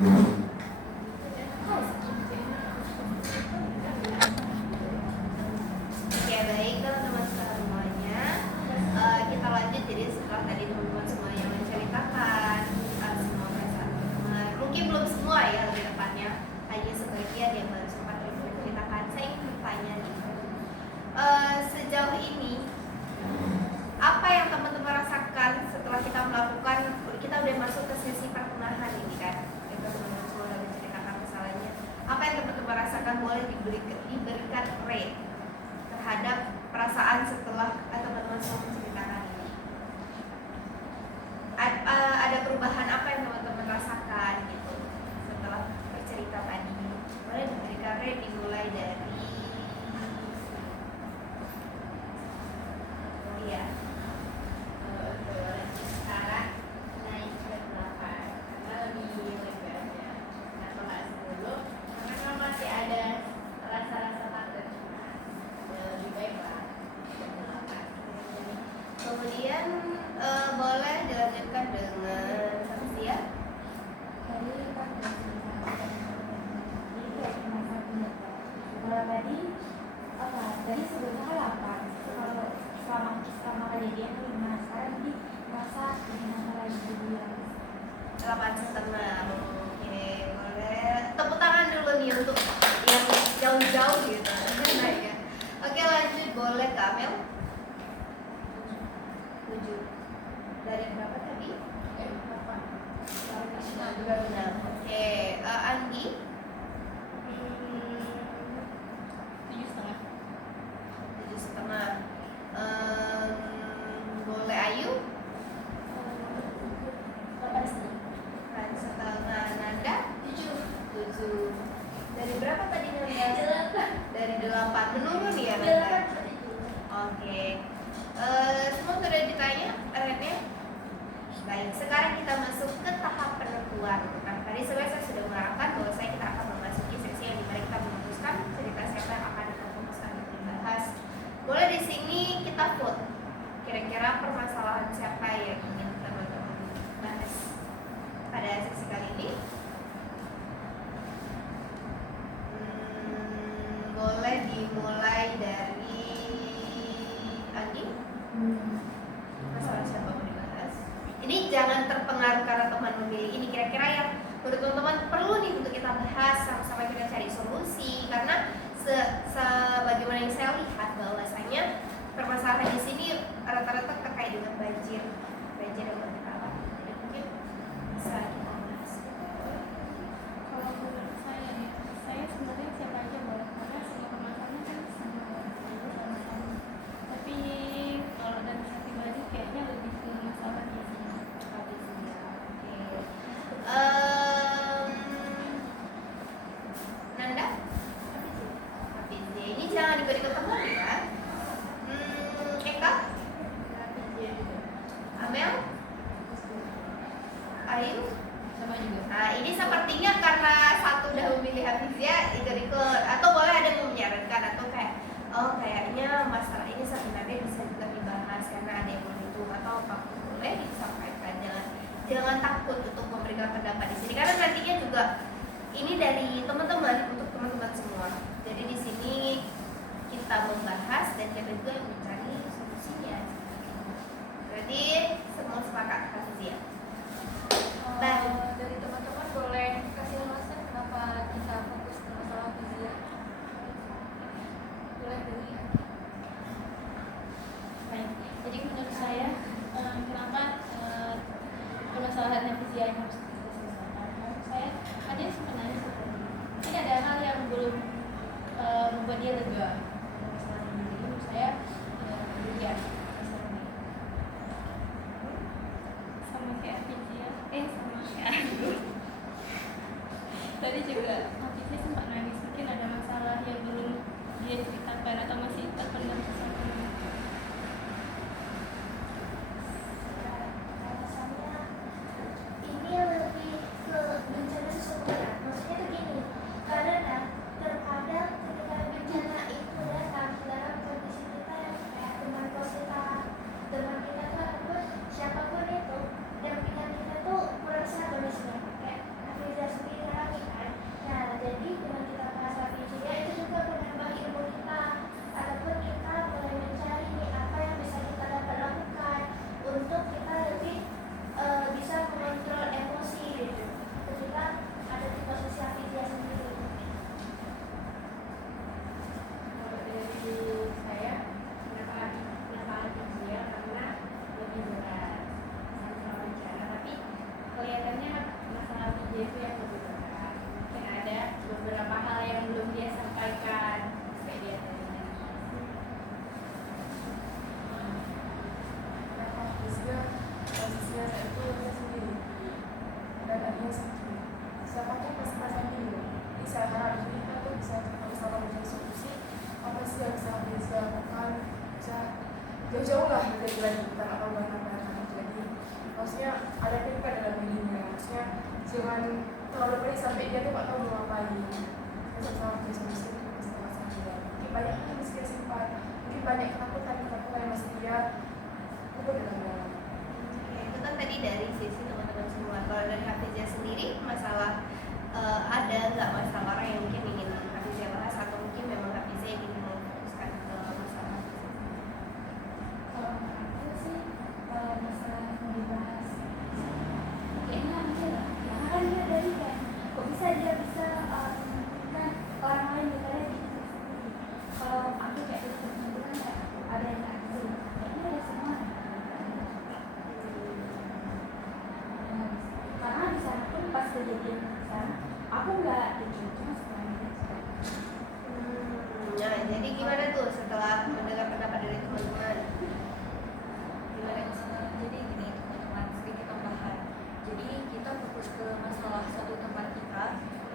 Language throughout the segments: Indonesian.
Oke, baik teman-teman semuanya. Kita lanjut. Jadi setelah tadi teman-teman semuanya menceritakan semua perasaan teman, mungkin belum semua ya, lebih tepatnya hanya sebagian yang baru sempat menceritakan. Saya ingin bertanya nih, sejauh ini apa yang teman-teman rasakan setelah kita melakukan, kita udah masuk ke sesi pertengahan ini kan? Kita teman-teman semua udah menceritakan kesalahannya. Apa yang teman-teman rasakan, boleh diberikan rate terhadap perasaan setelah teman-teman semua menceritakan ini. Ada perubahan apa yang teman-teman rasakan gitu setelah bercerita tadi? Boleh diberikan rate, dimulai dari iya. Sekarang naik ke 8 karena lebih lega ya. Nah kalau 10 karena masih ada rasa-rasa takut, lebih baik lah ke 8. Kemudian boleh dilanjutkan dengan Samsia. Tadi kan jadi kayak cuma satu meter. Kalau tadi apa? Tadi sebelumnya kan 8. Kalau selama kejadian 5. Sekarang jadi merasa ingin nambah lagi jadi 8,5. Oke, boleh tepuk tangan dulu nih untuk yang jauh-jauh gitu. Nah, ya. Oke, lanjut, boleh Kak Mel. 7. Dari berapa tadi? 8. 6. Oke, Andi. 7,5. 7,5. Boleh Ayu. 8,5. Nanda. 7. Dari berapa tadi Nanda? Dari 8. Menurun ya Nanda. Oke. Semua sudah ditanya rate-nya? Baik, sekarang kita masuk ke tahap penentuan. Nah, tadi sebenarnya saya sudah mengarahkan bahwa kita akan memasuki seksi yang dimana kita memutuskan cerita siapa yang akan difokuskan dan dibahas. Boleh di sini kita vote. Kira-kira permasalahan siapa yang ingin teman-teman bahas pada seksi kali ini? Boleh dimulai dari Andi. Masalah siapa mau dibahas? Ini jangan terpengaruh karena teman memilih ini, kira-kira yang menurut teman-teman perlu nih untuk kita bahas, sama-sama kita cari solusi. Karena sebagaimana yang saya lihat bahwasanya permasalahan di sini rata-rata terkait dengan banjir yang berkala. Jadi mungkin bisa kita bahas. Kalau menurut saya ya, saya sebenarnya siapa aja boleh karena semua permasalahan kan semua sama-sama. Tapi kalau dari saya pribadi kayaknya lebih ke masalah di sini. Nanda? Ini jangan ikut-ikut teman ya. Eka? Amel? Ayu? Sama juga. Nah, ini sepertinya karena satu udah memilih Hafizia ikut-ikut, atau boleh ada yang menyarankan atau kayak kayaknya masalah ini sebenarnya bisa juga dibahas karena ada yang mendukung atau apa, boleh disampaikan. Jangan takut untuk memberikan pendapat di sini karena nantinya juga ini dari teman-teman untuk teman-teman semua. Jadi di sini kita membahas dan kita juga mencari solusinya. Berarti semua sepakat Hafizia. Dari teman-teman boleh kasih alasan kenapa kita fokus ke masalah fiziak. Boleh dulu ya. Baik, jadi menurut saya kenapa permasalahan fiziak harus kita selesaikan? Menurut saya ada sebenarnya seperti ini ada hal yang belum membuat dia lega masalah ini. Jadi menurut saya ya sama kayak fiziak sama kayak tadi juga Hafiznya sempat nangis, mungkin ada masalah yang belum dia ceritakan atau masih terpendam sesuatu. alasannya ini lebih ke bencana sesungguhnya. Maksudnya tuh gini, karena terkadang ketika bencana itu datang dalam kondisi kita yang kayak teman kos kita, teman kita tuh ataupun siapapun itu, dampingan kita tuh kurang sehat misalnya kayak Hafizah sendiri jangan terlalu pelik sampai dia tuh nggak tahu mau ngapain. Sama-sama solusi masalah dia. Mungkin banyak yang masih dia simpan, mungkin banyak ketakutan yang masih dia kubur dalam. Oke, itu kan tadi dari sisi teman-teman semua. Kalau dari Hafizah sendiri, masalah ada nggak masalah orang yang mungkin ingin Hafizah bahas atau mungkin memang Hafizah ingin memfokuskan ke masalah Hafizah? Kalau aku sih masalah yang dibahas kayaknya hampir lah. Karena kan dia dari kan, kok bisa dia bisa kan orang lain daripada diri sendiri. Kalau aku kayak gitu kebetulan kayak ada yang nggak gitu, kayaknya ada semua. Karena di sana pun pas kejadian di sana, aku nggak gitu, cuma setelahnya. Nah, jadi gimana tuh setelah mendengar pendapat dari teman-teman? Gimana? Jadi gini teman-teman, sedikit tambahan. Jadi kita fokus ke masalah satu teman kita,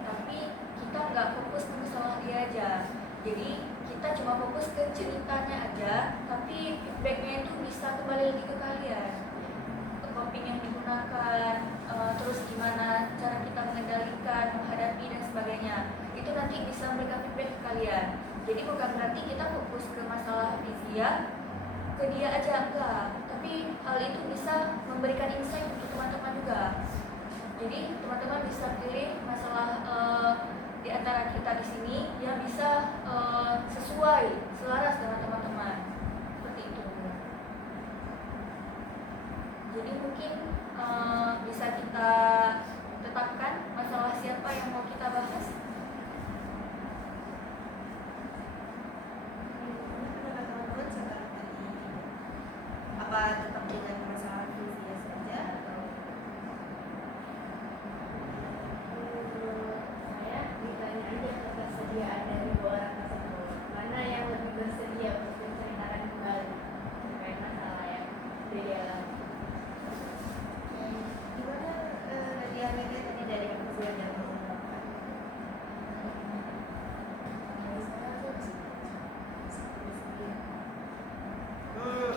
tapi kita nggak fokus ke masalah dia aja. Jadi kita cuma fokus ke ceritanya aja, tapi feedbacknya itu bisa kembali lagi ke kalian. Coping yang digunakan, terus gimana cara kita mengendalikan, menghadapi dan sebagainya. Itu nanti bisa memberikan feedback ke kalian. Jadi bukan berarti kita fokus ke masalah Hafizia ke dia aja, enggak, tapi hal itu bisa memberikan insight untuk teman-teman juga. Jadi teman-teman bisa pilih masalah di antara kita di sini yang bisa sesuai, selaras dengan teman-teman, seperti itu. Jadi mungkin bisa kita tetapkan masalah siapa yang mau kita bahas. Teman-teman setelah tadi apa tetap dengan masalah Hafizah saja atau? Saya ditanya aja ketersediaan dari dua orang tersebut, mana yang lebih bersedia untuk menceritakan kembali terkait masalah yang dia alami. Gimana Nadia Media tadi dari Hafizah yang mengungkapkan?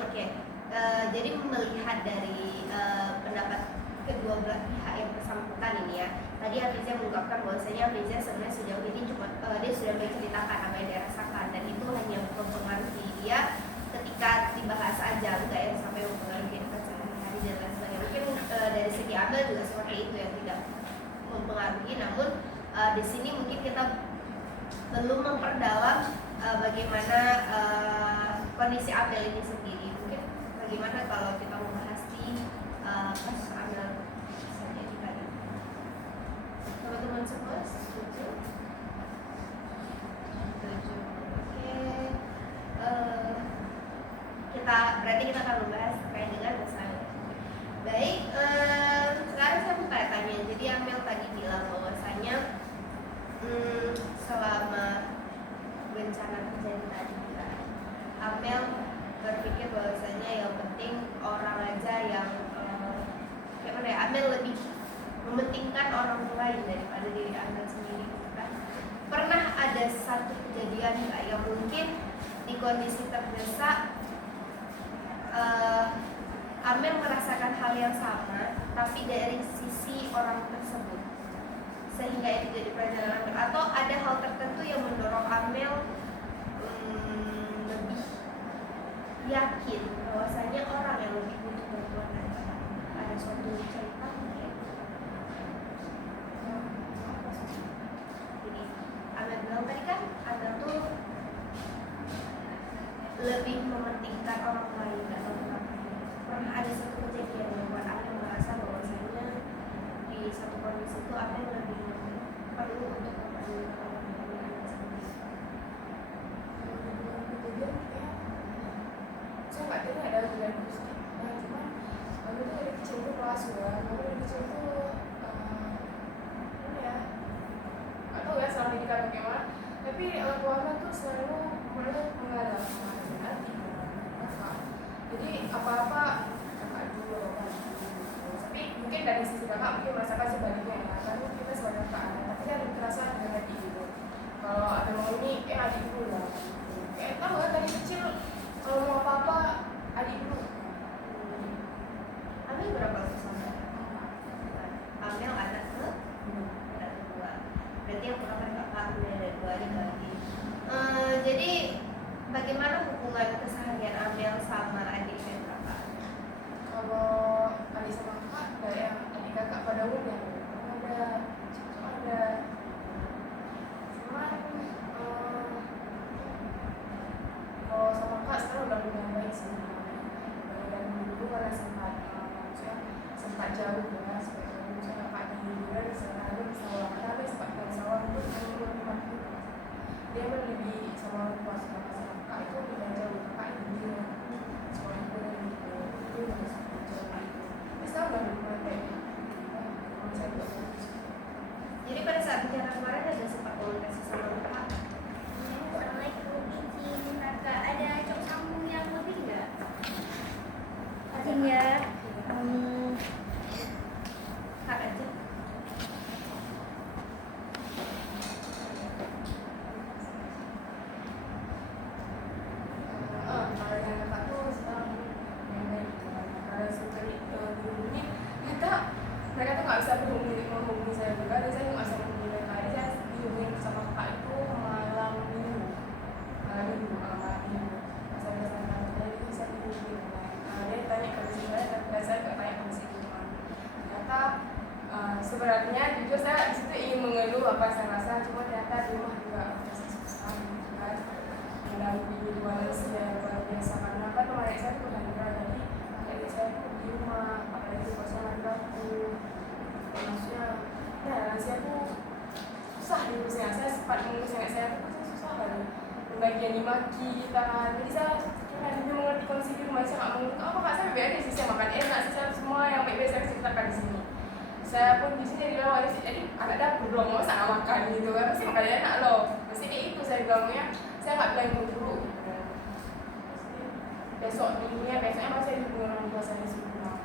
Oke. Jadi melihat dari pendapat kedua belah pihak yang bersangkutan ini ya, tadi Hafizah mengungkapkan bahwasanya Hafizah sebenarnya sejauh ini cuma dia sudah menceritakan apa yang dia rasakan dan itu hanya mempengaruhi dia ketika dibahas aja, enggak yang sampai mempengaruhi kehidupan sehari-hari dan lain sebagainya. Mungkin dari segi Amel juga seperti itu yang tidak mempengaruhi, namun di sini mungkin kita belum memperdalam bagaimana kondisi Amel ini sendiri. Mungkin bagaimana kalau kita membahas di pas Amel saja kita ini. Teman-teman semua setuju? Setuju. Oke. Berarti kita akan membahas terkait dengan masalah. Baik, sekarang saya mau tanya. Jadi Amel tadi bilang bahwasanya selama bencana terjadi tadi Amel berpikir bahwasanya yang penting orang aja yang kayak mana ya, Amel lebih mementingkan orang lain daripada diri Amel sendiri kan. Pernah ada satu kejadian nggak yang mungkin di kondisi terdesak Amel merasakan hal yang sama tapi dari sisi orang tersebut sehingga itu jadi pelajaran Amel, atau ada hal tertentu yang mendorong Amel lebih yakin bahwasanya orang yang lebih butuh bantuan daripada ada suatu cerita mungkin. Jadi Amel bilang tadi kan Amel tuh lebih mementingkan orang lain atau kenapa. Pernah ada satu kejadian yang membuat Amel merasa bahwasanya di satu kondisi itu Amel lebih perlu untuk memperdulikan orang lain sendiri. Kejadian kayak saya nggak tahu ada kejadian khusus. Nah, cuman aku tuh dari kecil tuh kelas dua, aku dari kecil tuh ya nggak tahu ya salah didikan bagaimana. Tapi keluarga tuh selalu mengalah sama hati. Jadi apa-apa kakak dulu, tapi mungkin dari sisi kakak mungkin merasakan sebaliknya ya, karena kita sebagai kakak anak, tapi kan terasa dengan hati gitu. Kalau ada mau ini, adik dulu lah. Tahu kan dari kecil kalau mau apa-apa adik dulu. Amel berapa bersaudara? Amel anak ke bagaimana hubungan keseharian Amel sama adik dan kakak? Kalau adik sama kakak, ada yang adik kakak pada umumnya ada, ada. Cuman kalau sama kakak sekarang udah lumayan baik sih. Dan dulu karena sempat jauh ya, sempat jauh. Misalnya kakak di Liburan, sekarang di sawah. Karena aku sempat di sawah itu umur 5 tahun. Dia lebih sama orang tua sama kakak itu udah jauh. Kakak di Liburan, sekolah Liburan gitu. Itu udah sempat jauh gitu. Tapi sekarang udah lumayan baik. Kalau saya juga bagus. Jadi pada saat bicara kemarin ada sempat komunikasi sama kakak? Assalamualaikum, izin kakak ada cok sambung yang lebih nggak? Izin ya. Kak aja. Kalau yang kakak tuh sekarang yang baik gitu kan. Karena suka dihubungi, mereka tuh nggak bisa menghubungi saya juga, dan saya nggak bisa menghubungi mereka. Jadi saya dihubungi sama kakak itu malam minggu. Pas saya biasa tanya, itu bisa dihubungi. Dia tanya kondisi saya, dan saya nggak tanya kondisi itu cuma. Ternyata sebenarnya jujur saya di situ ingin mengeluh apa yang saya rasa, cuma ternyata di rumah juga masih susah gitu kan. Mendampingi individualis yang luar biasa karena kan teman adik saya tuh meninggal, jadi adik saya tuh di rumah, apalagi kosnya lagi aku maksudnya ya lansia tuh susah diurusnya. Saya sempat mengurus anak saya tuh pasti susah kali, pembagian dimaki kita kan. Jadi saya kira dia mengerti kondisi di rumah, saya nggak mengerti apa kak, saya baik aja sih, saya makan enak sih, saya semua yang baik-baik saya ceritakan di sini. Saya pun di sini di luar, jadi anak dapur dong, mau saya makan gitu kan, pasti makan enak loh, pasti kayak itu saya bilangnya. Saya nggak bilang dulu gitu. Besoknya masih dihubungi orang tua saya semua.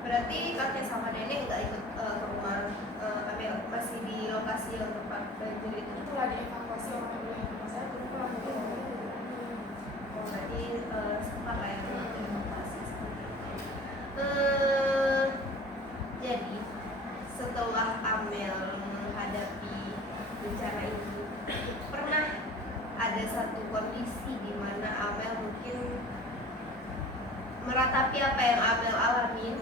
Berarti kakek sama nenek nggak ikut ke rumah Amel, masih di lokasi yang tempat banjir itu? Itulah dievakuasi orang tua yang saya ke rumah gitu. Oh, berarti sempat lah yang dievakuasi seperti itu. Jadi setelah Amel menghadapi bencana ini, pernah ada satu kondisi di mana Amel mungkin meratapi apa yang Amel alamin,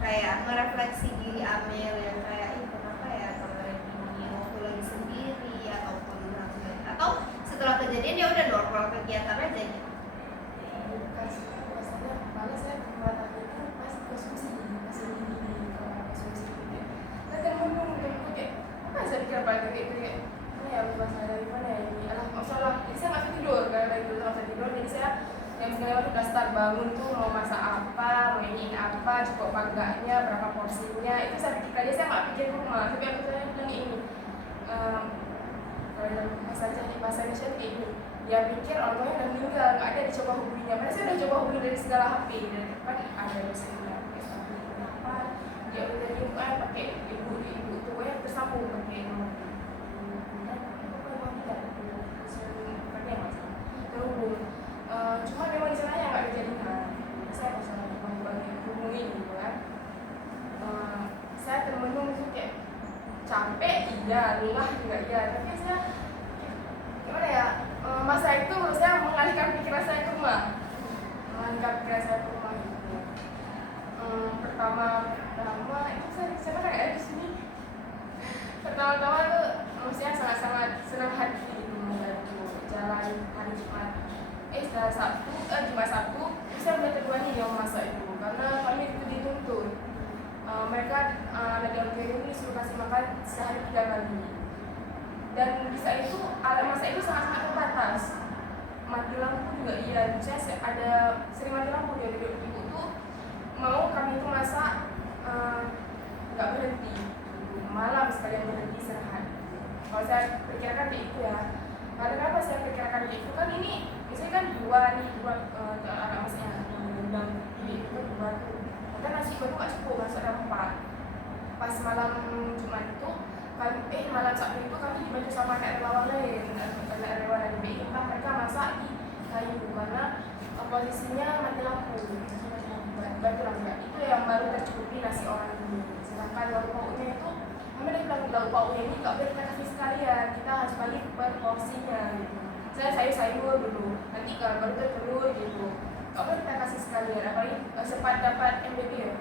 kayak merefleksi diri Amel yang kayak kenapa ya kemarin ini waktu lagi sendiri ataupun atau setelah kejadian dia udah normal kegiatan aja gitu. Bukan sih, rasanya malah saya meratapi itu pas konsumsi di konsumsi gitu ya. Saya kan menunggu kayak apa yang saya pikir balik kayak gitu kayak ya bahasa dari mana ya ini masalah. Jadi saya nggak bisa tidur karena itu nggak bisa tidur, jadi saya yang sebenarnya udah start bangun tuh mau masak apa, mau ingin apa, cukup apa enggaknya, berapa porsinya, itu saya pikir aja, saya nggak pikir rumah. Tapi aku saya bilang ini kalau dalam bahasa Indonesia kayak ini, dia pikir orang tuanya udah meninggal, nggak ada dicoba hubunginya. Padahal saya udah coba hubungi dari segala HP, dan kan ada dosennya apa dia udah dibuka pakai ibu tuh yang tersambung pakai nomor terhubung. Cuma memang di sana yang nggak kejadian. Saya pas lagi hubungi gitu kan. Saya termenung tuh kayak capek iya, lelah juga iya. Tapi saya gimana ya? Masa itu menurut saya mengalihkan pikiran saya ke rumah. Mengalihkan pikiran saya ke rumah gitu. Pertama itu saya kan ada di sini. Pertama-tama tuh maksudnya sangat-sangat senang hati gitu membantu jalan hari Jumat. Setelah Jumat Sabtu, saya melihat kedua nih yang masak itu karena kami itu dituntut. Mereka anak orang ini disuruh kasih makan sehari 3 kali. Dan bisa itu alat masak itu sangat-sangat terbatas. Mati lampu juga iya. Saya ada sering mati lampu dia ibu tuh mau kami itu masak nggak berhenti. Malam sekalian berhenti istirahat. Kalau saya perkirakan kayak itu ya. Karena kenapa saya perkirakan kayak itu kan ini biasanya kan dua anak masaknya yang mengundang itu kan 2 tuh. Kan nasi baru nggak cukup, masuk ada 4. Pas malam Jumat itu malam Sabtu itu kami dibantu sama anak relawan lain, anak relawan dari BI. Mereka masak di kayu karena posisinya mati lampu. Batu lampu itu yang baru tercukupi nasi orang ini. Sedangkan lauk pauknya itu kami udah bilang lauk pauknya ini nggak boleh kita kasih sekalian, kita harus bagi per porsinya gitu. saya sayur dulu, nanti kalau baru telur gitu. Gak boleh kita kasih sekalian, apalagi sempat dapat MBG ya,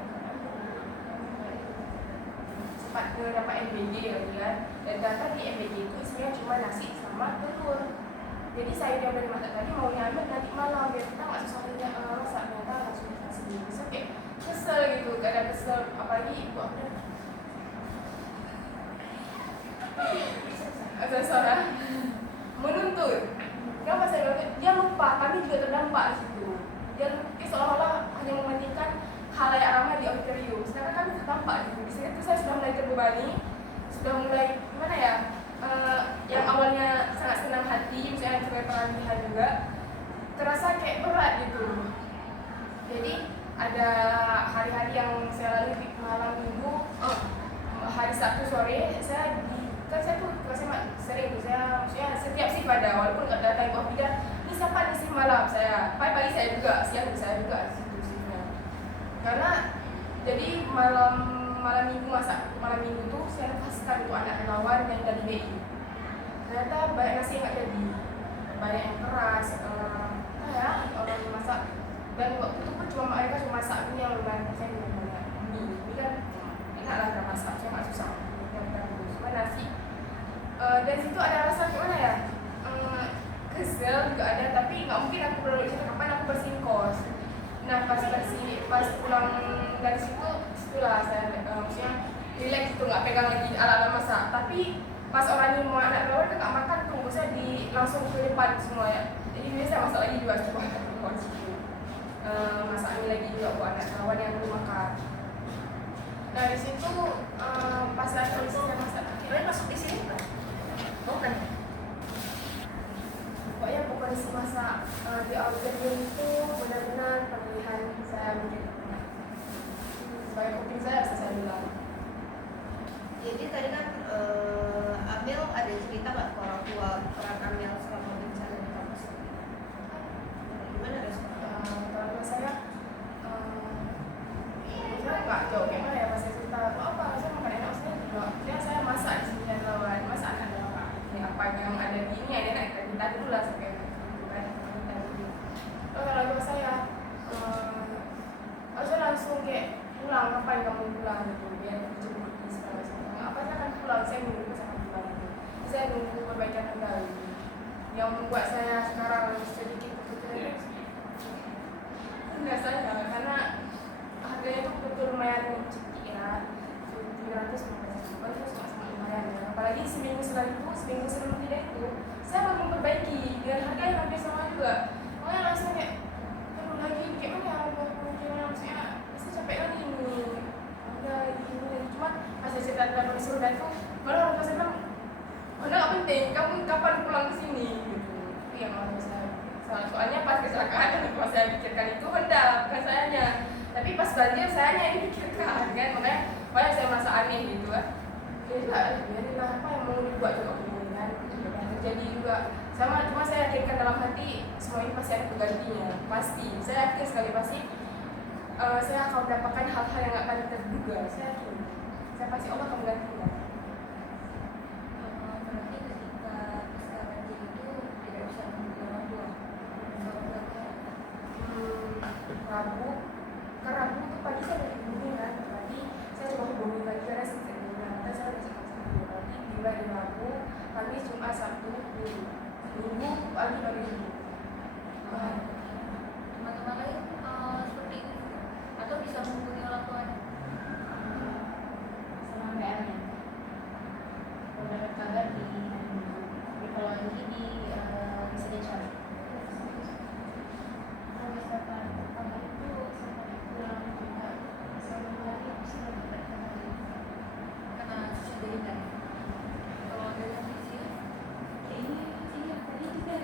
sempat dapat MBG ya kan. Dan ternyata di MBG itu isinya cuma nasi sama telur. Jadi sayur yang udah dimasak tadi mau nyampe nanti malam biar kita nggak susah masak, ternyata langsung dikasih. Bisa kayak kesel gitu, kadang kesel, apalagi ibu aku ada suara menuntut. Kenapa saya bilang dia lupa, kami juga terdampak di situ. Dia seolah-olah hanya mementingkan khalayak ramai di auditorium, sedangkan kami terdampak gitu. Di sini tuh saya sudah mulai terbebani, sudah mulai gimana ya, yang awalnya sangat senang hati, misalnya sebagai peralihan juga, terasa kayak berat gitu. Jadi ada hari-hari yang saya lalui di malam minggu, hari Sabtu sore saya kan saya tuh sering tuh saya maksudnya setiap shift ada, walaupun nggak datang ibu bidan ini siapa nih shift malam saya, pagi saya juga, siang saya juga situ shiftnya. Karena jadi malam minggu tuh saya lepaskan untuk anak relawan yang dari BI. Ternyata banyak nasi yang nggak jadi, banyak yang keras, orang masak. Dan waktu itu pun mereka cuma masak ini yang lumayan, saya banyak mie kan enak lah kan masak, saya nggak susah. Cuma nasi. Dan situ ada rasa gimana ya? Kesel juga ada, tapi nggak mungkin aku berlalu di situ kapan aku bersihin kos. Nah pas pulang dari situ, situlah saya maksudnya relax itu, nggak pegang lagi alat-alat masak. Tapi pas orang ini mau anak relawan nggak makan, tunggu saya langsung ke depan semua ya. Jadi biasa saya masak lagi juga coba kos itu. Masak ini lagi juga buat anak relawan yang belum makan. Nah di situ pas saya saya masak, Kalian masuk di sini kan? Bukan. Pokoknya kondisi masak di auditorium itu benar-benar pemilihan saya mungkin sebagai kuping saya bisa saya bilang. Jadi tadi kan Amel ada cerita nggak ke orang tua peran Amel selama bencana di kampus? Gimana responnya? Kalau saya nggak jauh gimana ya pas saya cerita apa saya makan enak saya juga ya saya masak di sini dan lawan masak ada apa yang ada di ini ada kita dulu lah sampai kan kalau saya saya langsung kayak pulang, kapan kamu pulang gitu biar dijemput di segala macam apa saya akan pulang, saya menunggu saya akan pulang gitu. Saya nunggu perbaikan kembali yang membuat saya sekarang sedikit kepikiran enggak saya karena harganya itu betul lumayan sedikit ya, 700 sama lumayan ya. Apalagi seminggu sebelum tidak itu saya mau memperbaiki dengan harga yang hampir sama juga. Makanya langsung kayak perlu lagi gimana ya, pemikiran maksudnya pasti capek lagi ini udah gini. Cuma pas saya cerita tentang disuruh dan itu malah orang tua saya bilang udah nggak penting, kamu kapan pulang ke sini gitu. Itu yang orang tua saya soalnya pas kecelakaan yang pas saya pikirkan itu Honda bukan sayanya, tapi pas banjir sayanya yang dipikirkan kan. Makanya banyak saya merasa aneh gitu kan. Biarinlah apa yang mau dibuat juga kan, udah terjadi juga sama. Cuma saya yakinkan dalam hati semua ini pasti ada penggantinya, pasti saya yakin sekali pasti saya akan mendapatkan hal-hal yang nggak akan terduga. Saya yakin, saya pasti Allah akan menggantinya. Berarti ketika pasca banjir itu tidak bisa menghubungi orang tua. Rabu itu pagi saya udah dihubungi kan, tadi saya coba hubungi lagi karena nanti saya bisa kasih nanti tiba di Rabu, Kamis, Jumat, Sabtu, Minggu pagi baru dihubungi. Teman-teman lain seperti itu atau bisa menghubungi orang tuanya? sama PR-nya. Kalau dapat kabar di kalau lagi di bisa dicari. Kalau misalkan kabar itu sampai pulang juga selalu lagi sudah dapat kabar. Karena susah jadi kan. Kalau ada yang di sini Ini tadi juga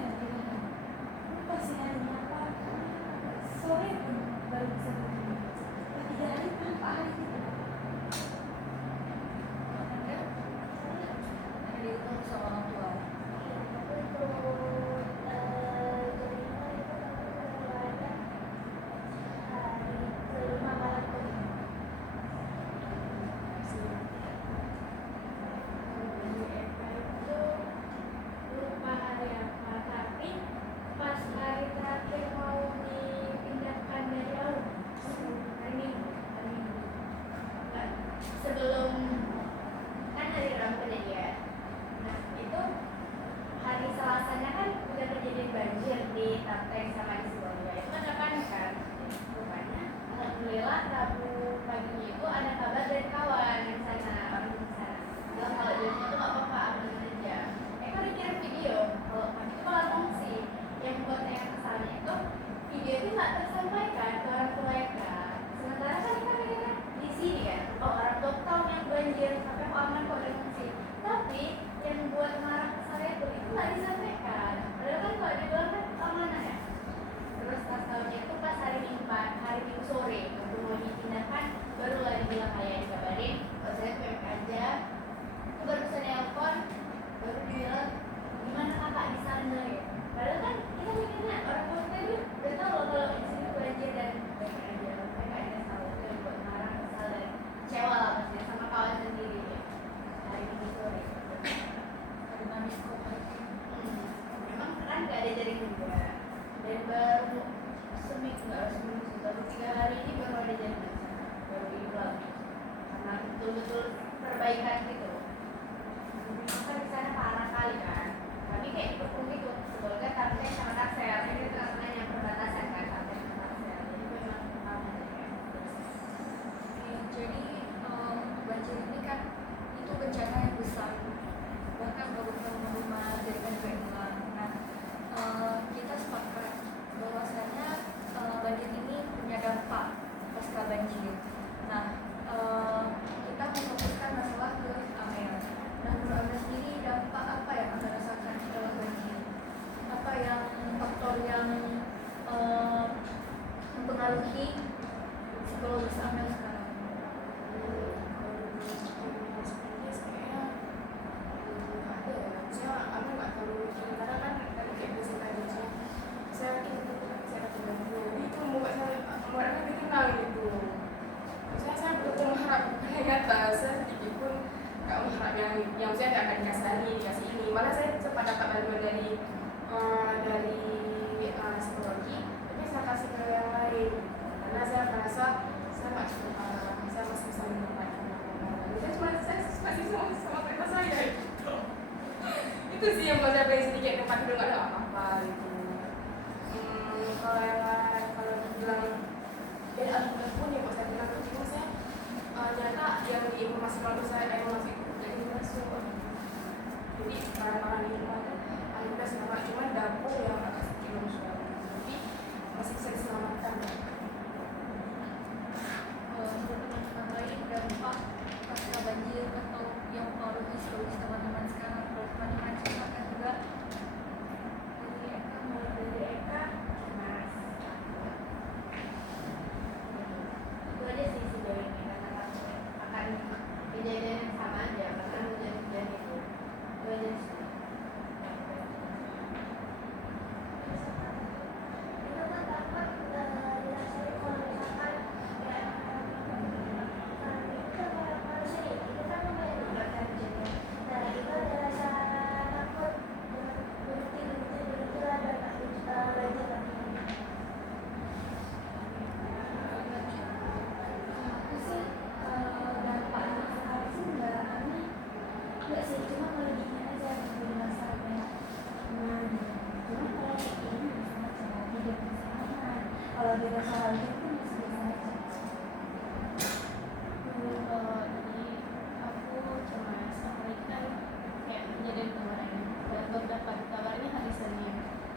banjir sampai kok aman kok dengan sih. Tapi yang buat marah ke saya itu nggak disampaikan. Padahal kan kalau dibilang kan keamanan ya. Terus pas tahunya itu pas hari Minggu sore waktu mau dipindahkan baru lah dibilang kayak dikabarin kalau saya baik aja. Aku baru bisa nelpon baru dibilang gimana kakak di sana ya. Padahal kan kita mikirnya orang tua kita itu udah tahu loh kalau di sini banjir dan baik aja. Mereka ada salah itu yang buat marah, kesal dan kecewa lah pastinya sama kawan sendiri ya. Hari Minggu sore. Ada manis kok. Memang kan gak ada jaring juga. Dan baru seminggu sih, baru 3 hari ini baru ada jaringan sana, baru diulang karena betul-betul perbaikan gitu. Maka di sana parah kali kan. Kami kayak dikepung gitu, sebelumnya sampai sama Taksel, ini tengah-tengah yang perbatasan kan sampai sama Taksel. Jadi memang aman ya. Jadi banjir ini kan itu bencana yang besar, bahkan rumah-rumah jaringan juga hilang. Nah, kita sepakat bahwasanya banjir ini punya dampak pasca banjir. Nah, kita memfokuskan masalah ke Amel. Nah, menurut Amel sendiri dampak apa yang Anda rasakan setelah banjir? Apa yang faktor yang mempengaruhi psikologis Amel sekarang? yang saya akan dikasih ini, malah saya sempat dapat bantuan dari psikologi, tapi saya kasih ke yang lain karena saya merasa saya masih bisa menikmati. Saya masih sama mereka saya gitu. Itu sih yang buat saya beli sedikit tempat tidur nggak ada apa-apa gitu. Kalau yang lain, kalau dibilang dari alhamdulillah pun ya buat saya bilang cuma saya nyata yang di informasi kalau saya masih jadi masuk. Jadi barang-barang di rumah itu alhamdulillah selamat, cuma dapur yang agak sedikit longsor, tapi masih bisa diselamatkan. Teman-teman lain dampak pasca banjir atau yang mempengaruhi psikologis teman-teman sekarang, kalau teman-teman ceritakan juga. Dari Eka, mulai dari Eka cemas, itu aja sih sejauh ini karena takut akan kejadian yang sama aja karena hujan-hujan itu aja sih. Itu kan dapat dirasain kalau misalkan ya itu kan manusia nih, itu kan lumayan memberatkan hujannya. Nah itu ada rasa takut berhenti ada banjir lagi. Aku sih dampaknya sekarang sih enggak sih, cuma kalau dingin aja gitu rasanya. Nah, cuma kalau ini bisa aja hidup bisa aman. Kalau dirasa hal itu pun bisa aja. Jadi aku cemas apalagi kan kayak kejadian kemarin baru dapat kabarnya hari Senin,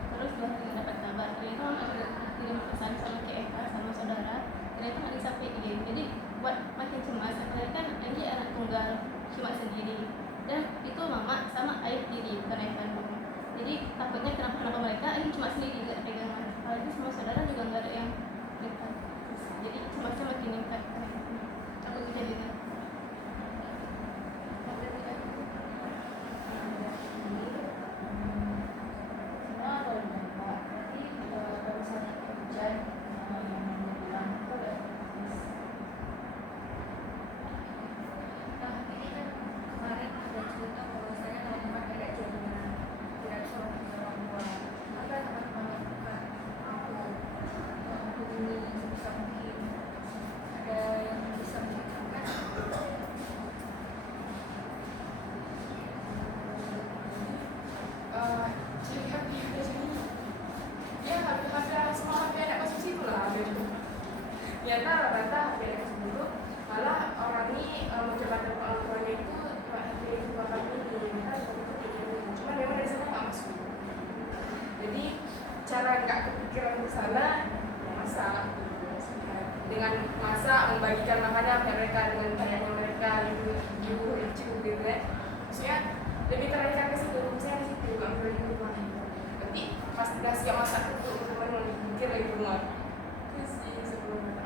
terus 2 hari dapat kabar ternyata mama udah kirim pesan sama ke Eka sama saudara ternyata nggak disampaikan. Jadi buat makin cemas apalagi kan Anji anak tunggal cuma sendiri dan itu mama sama ayah diri bukan ayah kandung. Jadi takutnya kenapa mereka ini cuma sendiri nggak pegangan, apalagi semua saudara juga nggak ada yang dekat. Jadi cemasnya makin meningkat takut kejadian. Semua kalau dampak berarti kalau misalnya hujan yang menimbulkan itu ada habis. Nah, ini kan kemarin ada cerita bahwasanya teman-teman tidak jaringan, tidak bisa menghubungi orang tua. Apa yang teman-teman lakukan untuk menghubungi sebisa mungkin? Ada yang bisa menceritakan? lebih terarahkan ke situ, misalnya di situ ambil di rumah gitu. Nanti pas udah siap masak itu teman-teman mikir lagi di rumah. Itu sih sebelumnya.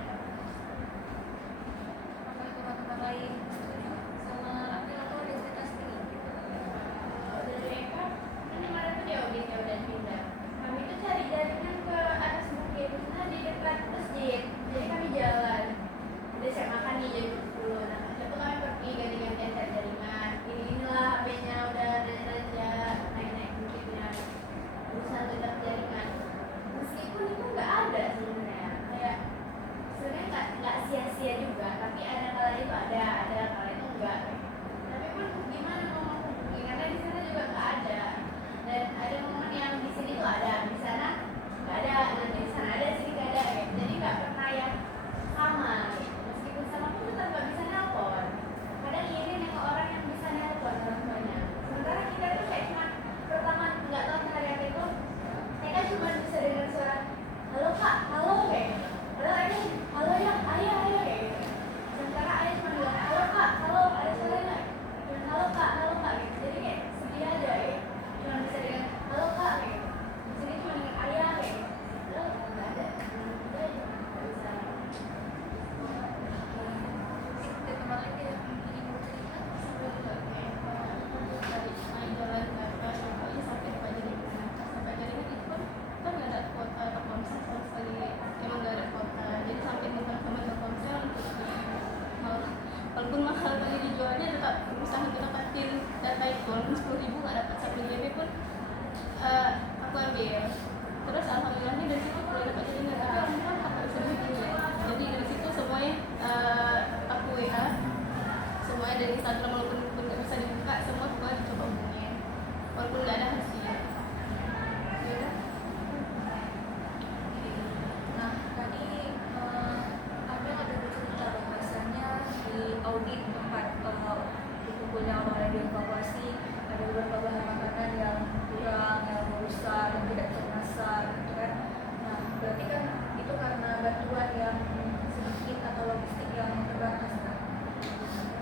Apakah teman-teman lain setuju sama April atau ada cerita sendiri? Kalau dari Eka, kan kemarin tuh dia audit ya udah pindah. Kami tuh cari jaringan ke atas bukit, nah di dekat masjid. Jadi kami jalan, udah siap makan nih jam 10. Nah itu kami pergi ganti-gantian cari jaringan. Inilah HP-nya udah raja naik-naik bukitnya, berusaha untuk dapat jaringan. Meskipun itu nggak ada sebenarnya, kayak sebenarnya nggak sia-sia juga, tapi ada kalanya itu ada kalanya itu enggak. Tapi pun gimana mau menghubungi karena di sana juga nggak ada, dan ada momen yang di sini tuh ada, di sana nggak ada, nanti di sana ada, sini nggak ada, gitu. Jadi nggak pernah yang sama. Gitu. Meskipun sama pun tetap nggak bisa nelpon. Kadang iri nengok orang yang bisa nelpon orang tuanya. Sementara kita tuh kayak cuma pertama nggak tahu hari itu, saya kan cuma bisa dengar suara halo kak, halo kayak gitu. Padahal ayah halo ya, ayah kayak gitu. Sementara ayah cuma bilang halo kak, halo ada suara nggak? Dan halo kak gitu. Jadi kayak sedih aja ya. Cuma bisa dengar halo kak kayak gitu. Di sini cuma dengar ayah kayak gitu. Padahal nggak ada. Itu aja nggak bisa. Dan teman lain yang ingin bercerita? Main jalan ke atas, pokoknya sampai depan jaringan. Sampai jaringan itu pun kan nggak ada kuota Telkomsel sama sekali, emang nggak ada kuota. Jadi sampai minta sama Telkomsel untuk walaupun mahal kali dijualnya tetap berusaha untuk dapatin data itu. Walaupun 10.000 nggak dapat 1 GB pun aku ambil. Terus alhamdulillahnya dari situ boleh dapat jaringan. Tapi alhamdulillah aku bisa dihubungi. Jadi dari situ semuanya aku WA, semuanya dari Instagram walaupun nggak bisa dibuka, semua coba hubungin walaupun nggak ada hasil. Ya. Nah, tadi April ada bercerita bahwasannya di audit tempat berkumpulnya orang-orang yang dievakuasi ada beberapa bahan makanan yang kurang, yang rusak, yang tidak termasak, gitu kan. Nah, berarti kan itu karena bantuan yang sedikit atau logistik yang terbatas kan?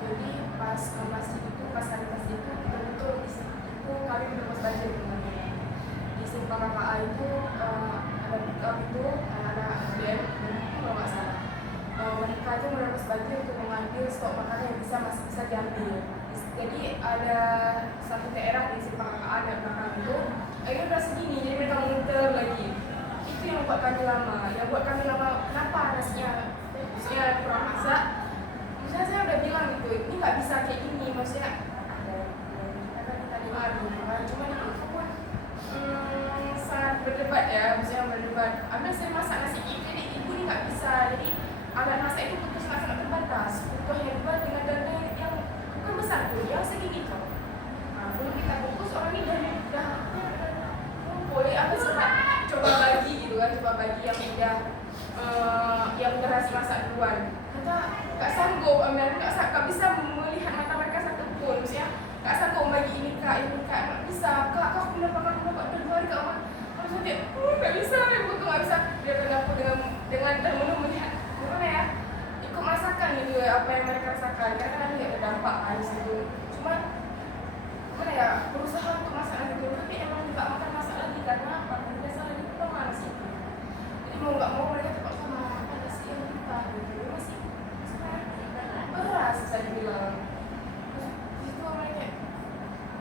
Jadi pas masjid itu, pas hari masjid itu betul-betul di situ itu kami berlepas banjir sebenarnya. Di simpang KKA itu ada pickup itu ada band dan itu kalau nggak salah mereka itu berlepas banjir untuk mengambil stok makanan yang masih bisa diambil. Jadi ada satu daerah di simpang KKA dan belakang itu akhirnya udah segini, jadi mereka muter lagi. Itu yang buat kami lama. Yang buat kami lama kenapa nasinya kurang masak? Maksudnya saya udah bilang gitu, ini nggak bisa kayak gini, maksudnya ada kita dengar gitu kan, cuma itu pun sangat berdebat ya, maksudnya berdebat. Ada saya masak nasi ini, ibu ini nggak bisa, jadi alat masak itu butuh sangat terbatas, butuh hebat dengan dana yang bukan besar tuh, yang segini tuh. Nah, belum kita fokus orang ini udah boleh apa sempat coba bagi gitu kan, coba bagi yang udah hasil masak duluan. Kata nggak sanggup, nggak bisa melihat mata mereka satu pun, maksudnya nggak sanggup bagi ini kak, nggak bisa kak aku mendapat udah 2 hari kak maksudnya dia nggak bisa, ibu tuh nggak bisa. Dia mengaku dengan termenung melihat gimana ya ikut masakan gitu ya, apa yang mereka rasakan karena kan nggak terdampak kan di situ. Cuma gimana ya, berusaha untuk masak lagi dulu, tapi emang nggak makan masak lagi karena apa? Biasa lagi kita panas itu. Jadi mau nggak mau mereka tetap sama makan nasi yang kita gitu, masih beras bisa dibilang. Di situ mereka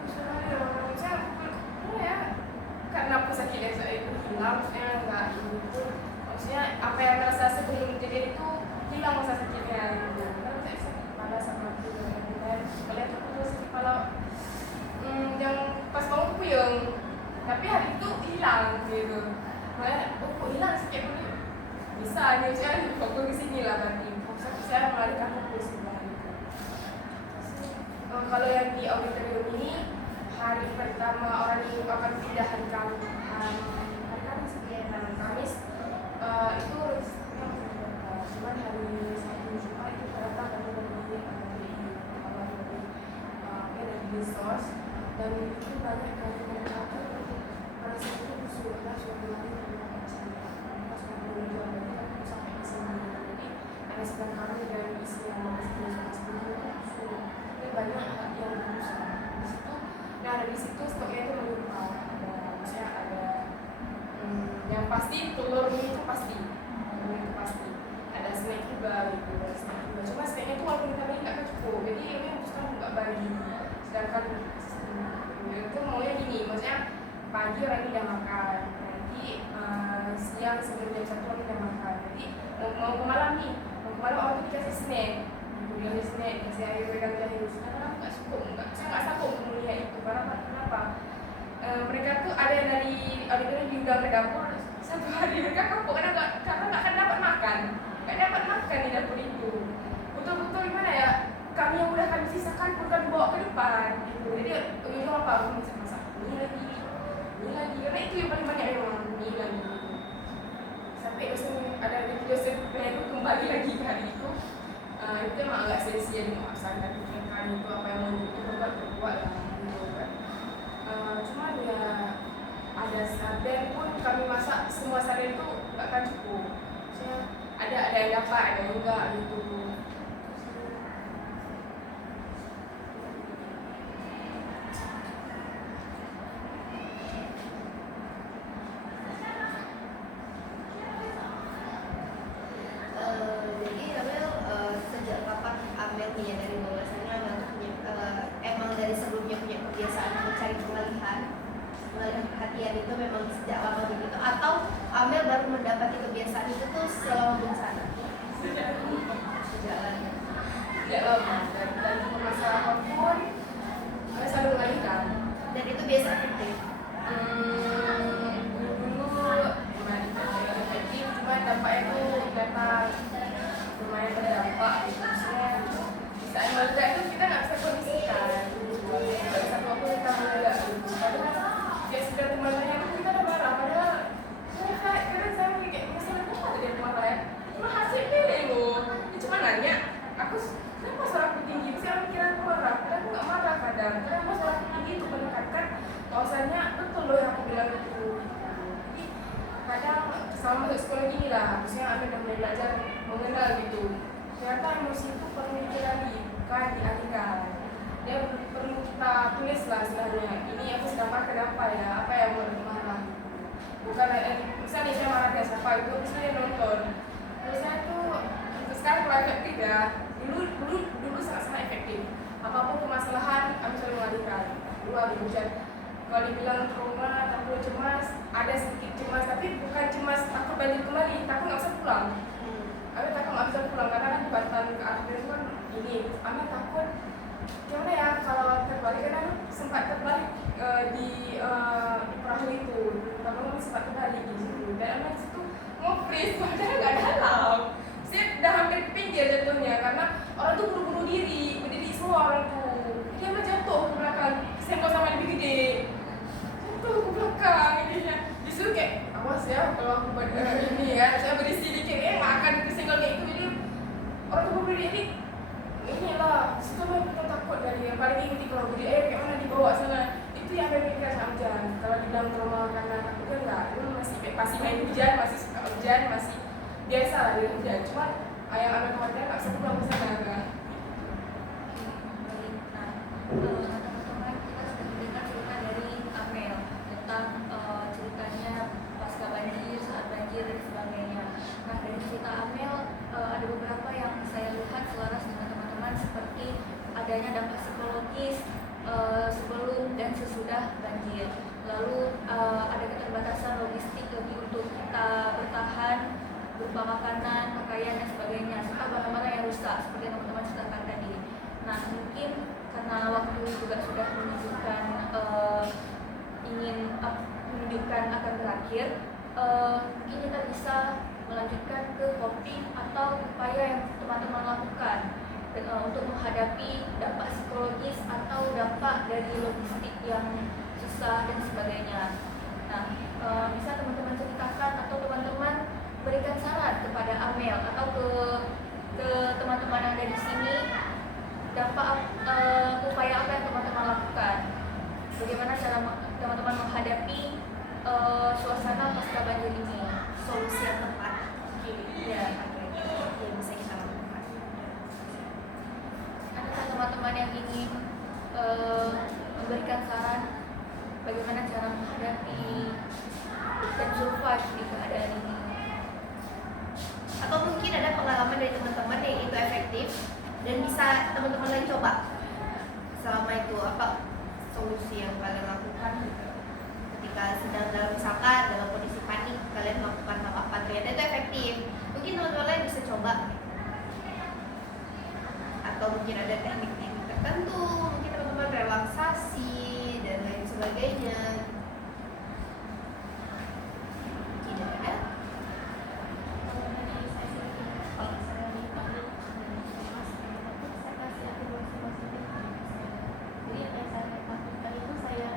misalnya ya karena aku sakit ya saya itu hilang, maksudnya nggak itu, maksudnya apa yang merasa sebelum kejadian itu hilang rasa sakitnya gitu. Karena saya sakit kepala sama itu dan kalian aku tuh sakit kepala yang pas bangun puyeng, tapi hari itu hilang gitu. Makanya kok hilang sakit dulu bisa nih, saya fokus ke sini lah berarti fokus saya mengalihkan fokus gitu. Kalau yang di auditorium ini hari pertama orang ini akan pindah hari Kamis itu cuman hari Sabtu Jumat itu datang dari sos dan itu banyak dari mereka pada saat itu sudah lari sampai ke sini. Jadi ada sedang kami dari isi yang masih ini banyak yang berusaha di situ. Nah di situ stoknya itu melimpah. Ada maksudnya ada yang pasti telur mie itu pasti, itu pasti. Ada snack juga gitu, ada snack juga. Cuma snacknya itu walaupun kita beli nggak akan cukup. Jadi ini memutuskan nggak bagi. Sedangkan itu maunya gini, maksudnya pagi orang ini udah makan, nanti siang sebelum jam 1 orang udah makan. Jadi mau ke malam nih, mau ke malam orang tuh dikasih snack, dikasih snack, dikasih air pegang jahe. Karena aku nggak cukup, saya nggak sanggup untuk melihat itu. Karena kenapa? Mereka tuh ada yang dari auditornya diundang ke dapur, satu hari mereka kapok karena nggak akan dapat makan, di dapur itu. Betul-betul gimana ya? Kami yang udah kami sisakan pun kami bawa ke depan gitu. Jadi ujung apa? Aku masak ini lagi, karena itu yang paling banyak memang ini lagi. Sampai ada dosen itu kembali lagi ke hari itu. Itu emang agak sia-sia di masakan, tapi kan itu apa yang mau berbuat lah gitu kan. Cuma ya ada sarden pun kami masak semua sarden itu nggak akan cukup. Maksudnya ada yang dapat, ada yang enggak gitu. Jadi Amel sejak kapan Amel punya dari bahwasannya Amel tuh emang dari sebelumnya punya kebiasaan mencari pengalihan perhatian itu memang sejak lama begitu, atau Amel baru mendapati kebiasaan itu tuh selama bersana? Sejak lama dan masalah apapun Amel selalu mengalihkan. Dan itu biasa efektif. Dulu efektif, cuma dampaknya itu datang lumayan berdampak gitu. Maksudnya saat meledak itu kita nggak bisa kondisikan. Pada satu waktu kita meledak gitu. Padahal ya sudah teman-temannya itu kita udah marah. Padahal kadang saya kayak masalah apa tadi yang marah ya? Cuma hasil pilih loh. Dia cuma nanya, aku kenapa suaraku tinggi? Saya mikir aku marah. Kadang aku nggak marah kadang. Kadang suaraku tinggi itu menekankan bahwasannya betul loh yang aku bilang itu. Jadi kadang sama masuk sekolah gini lah, maksudnya Amel udah mulai belajar mengenal gitu. Ternyata emosi itu perlu dikendali, bukan dialihkan. Dia perlu kita tulis lah istilahnya. Ini aku sedang marah kenapa ya? Apa yang mau dimarah? Bukan misalnya saya marah ke siapa itu, misalnya nonton. Terus saya tuh sekarang kalau efektif ya. Dulu sangat-sangat efektif. Apapun permasalahan, kami selalu mengalihkan. Dulu habis hujan. Kalau dibilang trauma, takut cemas, ada sedikit cemas, tapi bukan cemas takut banjir kembali, takut nggak bisa pulang. Amel takut nggak bisa pulang karena kan jembatan ke akhir itu kan ini. Amel takut gimana ya kalau terbalik, karena sempat terbalik di perahu itu, tapi sempat terbalik di situ. Dan Amel di situ ngopris, padahal nggak dalam. Saya udah hampir ke pinggir jatuhnya karena orang tuh buru-buru berdiri semua orang tuh. Dia Amel jatuh ke belakang, senggol sama lebih gede. Jatuh ke belakang ininya. Disuruh kayak awas ya kalau aku buat ini ya, saya berisi dikit nggak akan kesenggol kayak itu. Jadi orang tuh berdiri ini inilah situ mah kita takut dari yang paling tinggi kalau berdiri kayak mana dibawa sana. Itu yang Amel pikirkan sama hujan. Kalau dibilang trauma karena takutnya enggak, itu masih main hujan, masih suka hujan, masih biasa lah dengan hujan. Cuma yang Amel khawatirkan nggak bisa pulang ke sana kan. Teman-teman, kita sudah mendengar cerita dari Amel tentang ceritanya pasca banjir, saat banjir dan sebagainya. Nah, dari cerita Amel ada beberapa yang saya lihat selaras dengan teman-teman, seperti adanya dampak psikologis sebelum dan sesudah banjir. Lalu ada keterbatasan logistik lebih untuk kita bertahan berupa makanan, pakaian dan sebagainya, serta barang-barang yang rusak seperti yang teman-teman ceritakan tadi. Nah, mungkin karena waktu juga sudah menunjukkan menunjukkan akan berakhir, mungkin kita bisa melanjutkan ke topik atau upaya yang teman-teman lakukan untuk menghadapi dampak psikologis atau dampak dari logistik yang susah dan sebagainya. Nah, bisa teman-teman ceritakan atau teman-teman berikan saran kepada Amel atau ke teman-teman yang ada di sini, dampak upaya apa yang teman-teman lakukan? Bagaimana cara teman-teman menghadapi suasana pasca banjir ini? Solusi yang tepat. Ya, Yang bisa kita lakukan. adakah teman-teman yang ingin memberikan saran bagaimana cara menghadapi dan survive di keadaan ini. Atau mungkin ada pengalaman dari teman-teman yang itu efektif dan bisa teman-teman lain coba. Selama itu apa solusi yang kalian lakukan gitu? Ketika sedang misalkan dalam kondisi panik, kalian melakukan hal apa ternyata itu efektif, mungkin teman-teman lain bisa coba. Atau mungkin ada teknik-teknik tertentu, mungkin teman-teman relaksasi dan lain sebagainya. Tidak ada? Kalau tadi saya sedikit, kalau saya dipanggil dan mas takut, saya kasih afirmasi positif. Jadi apa yang saya takutkan itu saya,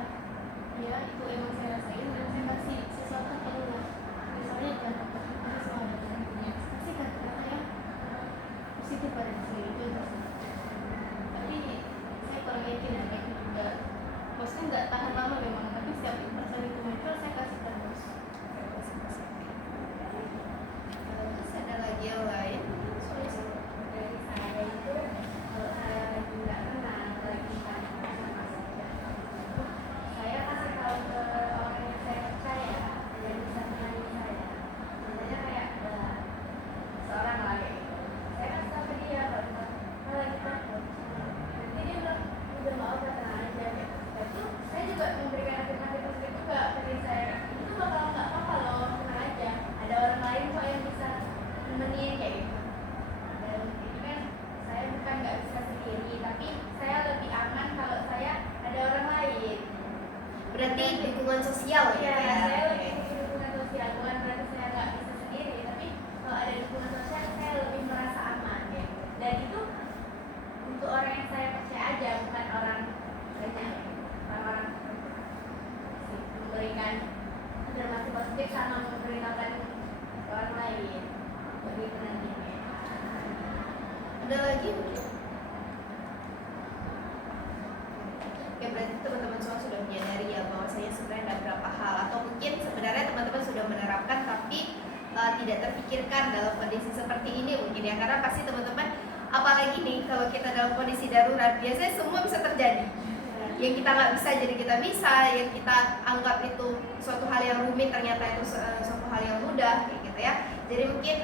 ya itu emang saya rasain dan saya kasih sesuatu penguat. Misalnya jangan takut, itu semua ada tentunya. Kasih kata-kata yang positif pada diri sendiri itu yang terus. Tapi saya kurang yakin ya kayak gitu juga. Maksudnya nggak tahan lama memang, tapi setiap persen itu muncul saya kasih terus. Terus ada lagi yang lain? Solusi. Dari saya itu kalau saya lagi nggak tenang, lagi panik sama saya kasih tahu ke orang yang saya percaya yang bisa mengenali saya. Contohnya kayak seorang lah kayak gitu. Saya kasih tahu ke dia kalau lagi takut. Nanti dia bilang udah mau tenang aja. Tapi saya juga memberikan afirmasi positif juga ke diri saya. Itu bakal nggak apa-apa loh, tenang aja. Ada orang lain kok yang bisa nemenin kayak gitu. Dan ini kan saya bukan nggak bisa sendiri, tapi saya lebih aman kalau saya ada orang lain. Berarti dukungan sosial Ya, ya? saya lebih butuh dukungan sosial, bukan berarti saya nggak bisa sendiri, tapi kalau ada dukungan sosial saya lebih merasa aman ya. Dan itu untuk orang yang saya percaya aja, bukan orang banyak, orang memberikan afirmasi positif sama memberitakan ke orang lain. Begitu nantinya. Ada lagi mungkin? Oke, berarti teman-teman semua sudah menyadari ya bahwasanya sebenarnya ada beberapa hal, atau mungkin sebenarnya teman-teman sudah menerapkan tapi tidak terpikirkan dalam kondisi seperti ini mungkin ya, karena pasti teman-teman apalagi nih kalau kita dalam kondisi darurat biasanya semua bisa terjadi. Yang kita nggak bisa jadi kita bisa, yang kita anggap itu suatu hal yang rumit ternyata itu suatu hal yang mudah kayak gitu ya. Jadi mungkin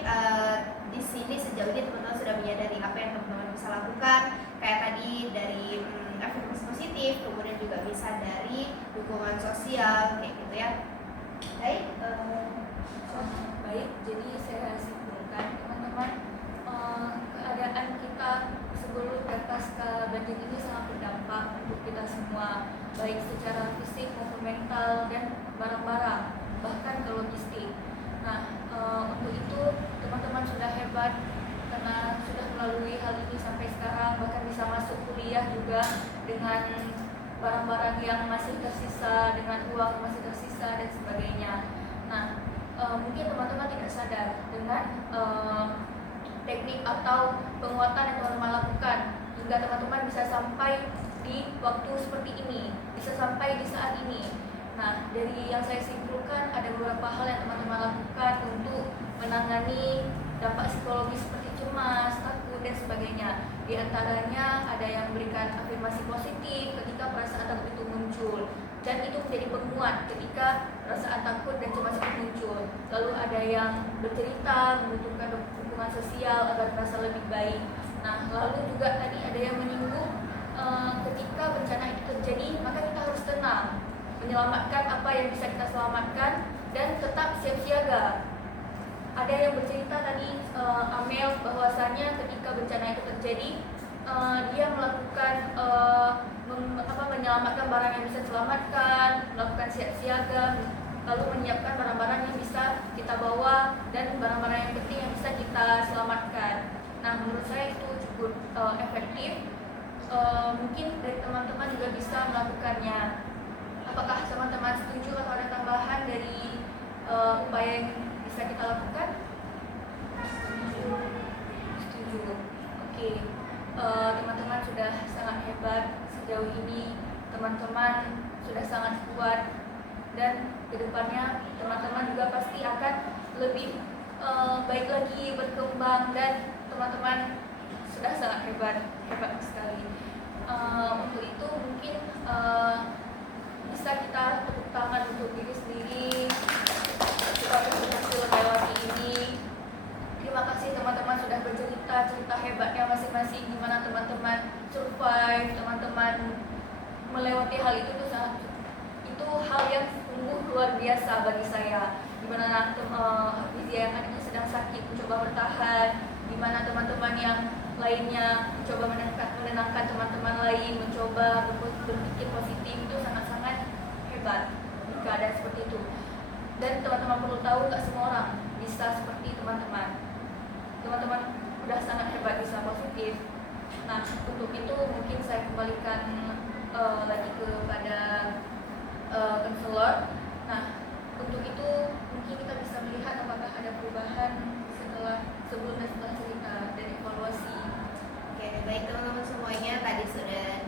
di sini sejauh ini teman-teman sudah menyadari apa yang teman-teman bisa lakukan, kayak tadi dari afirmasi positif, kemudian juga bisa dari dukungan sosial kayak gitu ya. Baik, Baik, jadi saya simpulkan teman-teman, keadaan kita sebelum dan pasca banjir ini sangat berdampak untuk kita semua, baik secara fisik maupun mental dan barang-barang, bahkan ke logistik. Nah, untuk itu teman-teman sudah hebat karena sudah melalui hal ini sampai sekarang, bahkan bisa masuk kuliah juga dengan barang-barang yang masih tersisa, dengan uang yang masih tersisa dan sebagainya. Nah, mungkin teman-teman tidak sadar dengan teknik atau penguatan yang teman-teman lakukan hingga teman-teman bisa sampai di waktu seperti ini, bisa sampai di saat ini. Nah, dari yang saya simpulkan ada beberapa hal yang teman-teman lakukan untuk menangani dampak psikologis seperti cemas, takut dan sebagainya. Di antaranya ada yang memberikan afirmasi positif ketika perasaan takut itu muncul, dan itu menjadi penguat ketika perasaan takut dan cemas itu muncul. Lalu ada yang bercerita, membutuhkan dukungan sosial agar merasa lebih baik. Nah, lalu juga tadi ada yang menyinggung ketika bencana itu terjadi maka kita harus tenang, menyelamatkan apa yang bisa kita selamatkan dan tetap siap siaga. Ada yang bercerita tadi Amel bahwasanya ketika bencana itu terjadi dia melakukan menyelamatkan barang yang bisa diselamatkan, melakukan siap siaga, lalu menyiapkan barang-barang yang bisa kita bawa dan barang-barang yang penting yang bisa kita selamatkan. Nah, menurut saya itu cukup efektif. Mungkin dari teman-teman juga bisa melakukannya. Apakah teman-teman setuju atau ada tambahan dari upaya yang bisa kita lakukan? Setuju. Oke. Teman-teman sudah sangat hebat sejauh ini. Teman-teman sudah sangat kuat, dan kedepannya teman-teman juga pasti akan lebih baik lagi, berkembang, dan teman-teman sudah sangat hebat sekali. Untuk itu mungkin bisa kita melewati hal itu tuh itu hal yang sungguh luar biasa bagi saya. Dimana Hafizia yang adanya sedang sakit mencoba bertahan, dimana teman-teman yang lainnya mencoba menenangkan teman-teman lain, mencoba berpikir positif, itu sangat-sangat hebat di keadaan seperti itu. Dan teman-teman perlu tahu nggak semua orang bisa seperti teman-teman. Teman-teman udah sangat hebat bisa positif. Nah, untuk itu mungkin saya kembalikan lagi kepada konselor. Nah, untuk itu mungkin kita bisa melihat apakah ada perubahan sebelum dan setelah cerita dan evaluasi. Oke, baik teman-teman semuanya, tadi sudah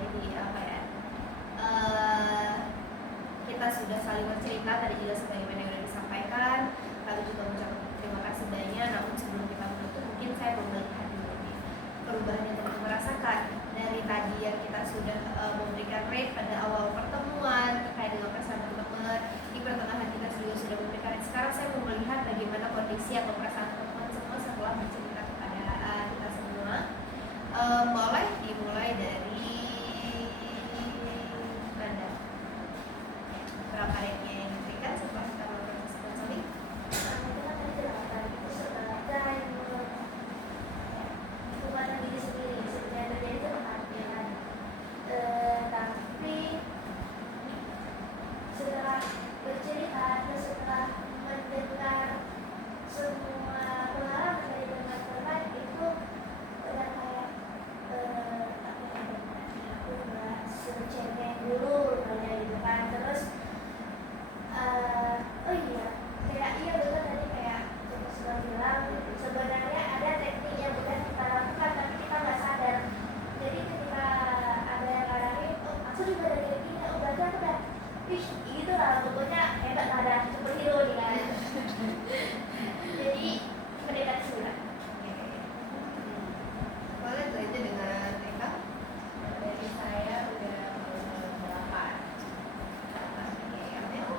kita sudah saling bercerita, tadi juga sebagaimana yang sudah disampaikan. Kami juga mengucapkan terima kasih banyak. Namun sebelum kita menutup, mungkin saya mau melihat dulu nih perubahan yang teman-teman rasakan dari tadi yang kita sudah memberikan rate pada awal pertemuan terkait dengan perasaan teman-teman. Di pertengahan kita sudah memberikan rate. Sekarang saya mau melihat bagaimana kondisi atau perasaan teman-teman semua setelah bercerita kepada kita semua. Boleh dimulai dari mana? Berapa rate-nya yang diberikan setelah kita melakukan proses konseling? Kita tadi 8 itu sebagai hubungan diri sendiri, sebenarnya terjadi itu keadaan. Tapi setelah bercerita dan setelah mendengar semua pengalaman dari teman-teman itu udah kayak aku nggak secengeng dulu rupanya gitu kan. Terus oh iya, kayak iya betul tadi kayak Coach sudah bilang sebenarnya ada teknik yang udah kita lakukan tapi kita nggak sadar. Jadi ketika ada yang ngarahin, oh aku juga ada kayak gini, oh berarti aku udah gitu lah, pokoknya hebat, ada superhero nih kan. Jadi mendekati surat. Boleh belajar dengan Eka? Dari saya udah 8. Oke, Amel?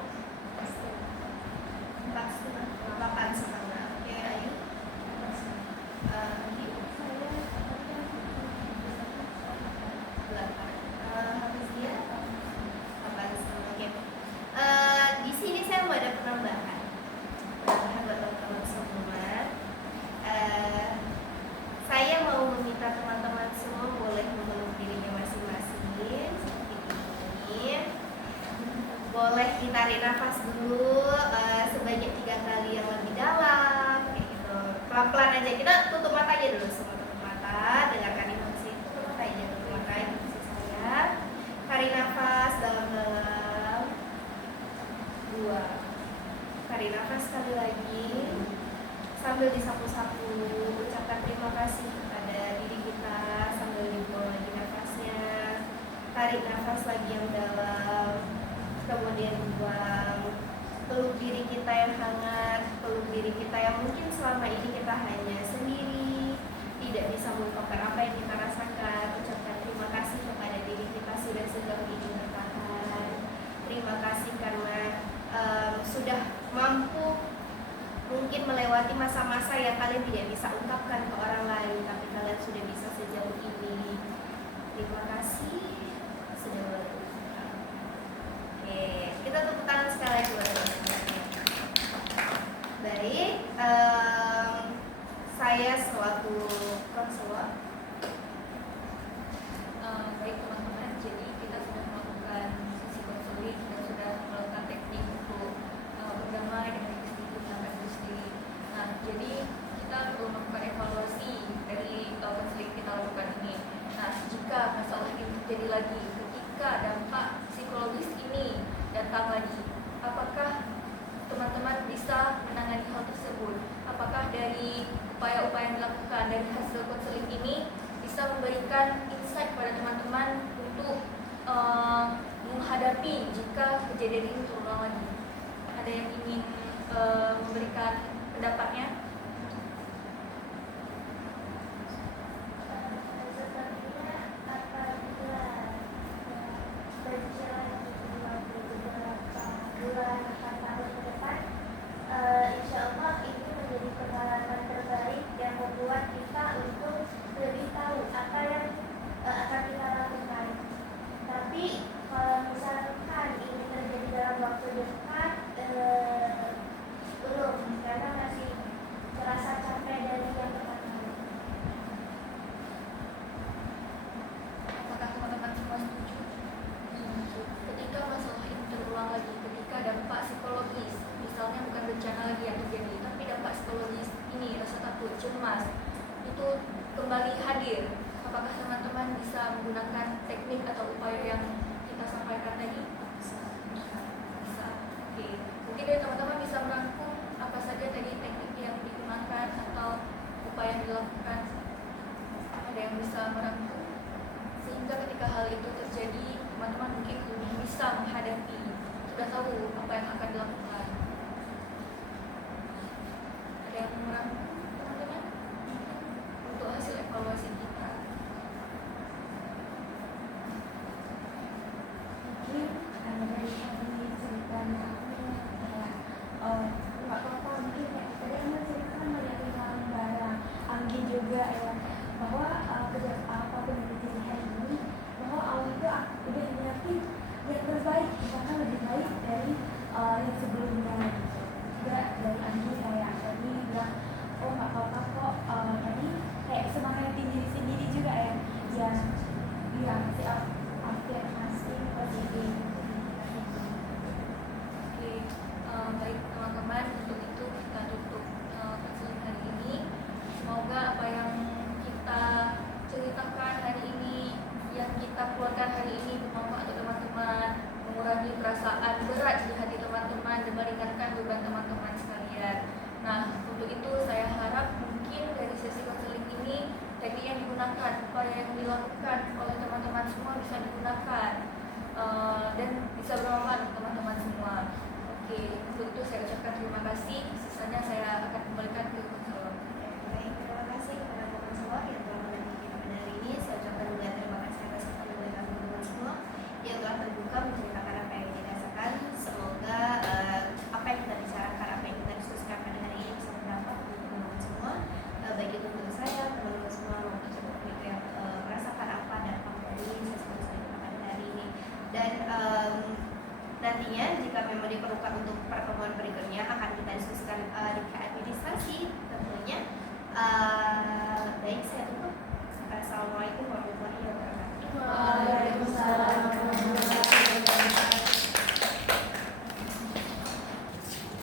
8,5. Oke, Ayu? Agi? 8. Hafizia? 8,5. Oke. Di sini saya mau ada penambahan buat teman-teman semua. Saya mau meminta teman-teman semua boleh memeluk dirinya masing-masing seperti ini. Boleh ditarik nafas dulu sebanyak 3 kali yang lebih dalam, kayak gitu. Pelan-pelan aja. Kita tutup mata aja dulu, semua tutup mata. Dengarkan instruksi, tutup mata aja, tutup mata instruksi saya. Tarik nafas dalam-dalam. 2. Tarik nafas sekali lagi. Sambil disapu-sapu, ucapkan terima kasih kepada diri kita sambil dibuang lagi nafasnya. Tarik nafas lagi yang dalam, kemudian buang. Peluk diri kita yang hangat, peluk diri kita yang mungkin selama ini kita hanya sendiri, tidak bisa mengungkapkan apa yang kita rasakan. Ucapkan terima kasih kepada diri kita sudah sejauh ini bertahan. Terima kasih karena sudah mampu mungkin melewati masa-masa yang kalian tidak bisa ungkapkan ke orang lain, tapi kalian sudah bisa sejauh ini. Terima kasih sudah boleh. Oke, kita tepuk tangan sekali lagi buat teman-teman. Baik, saya selaku konselor. Baik teman-teman, jadi kita sudah melakukan sesi konseling dan sudah melakukan teknik untuk berdamai dengan diri sendiri dan diri sendiri. Nah, jadi kita perlu melakukan evaluasi dari konseling kita lakukan ini. Nah, jika masalah ini terjadi lagi, ketika dampak psikologis ini datang lagi, apakah teman-teman bisa menangani hal tersebut? Apakah dari upaya-upaya yang dilakukan dari hasil konseling ini bisa memberikan insight pada teman-teman untuk menghadapi jika kejadian ini terulang lagi? Ada yang ingin memberikan pendapatnya? Sepertinya apabila berjalan beberapa bulan atau tahun ke depan, insya Allah ini menjadi pengalaman terbaik yang membuat kita untuk lebih tahu apa yang akan kita lakukan. Tapi udah tahu apa yang akan dilakukan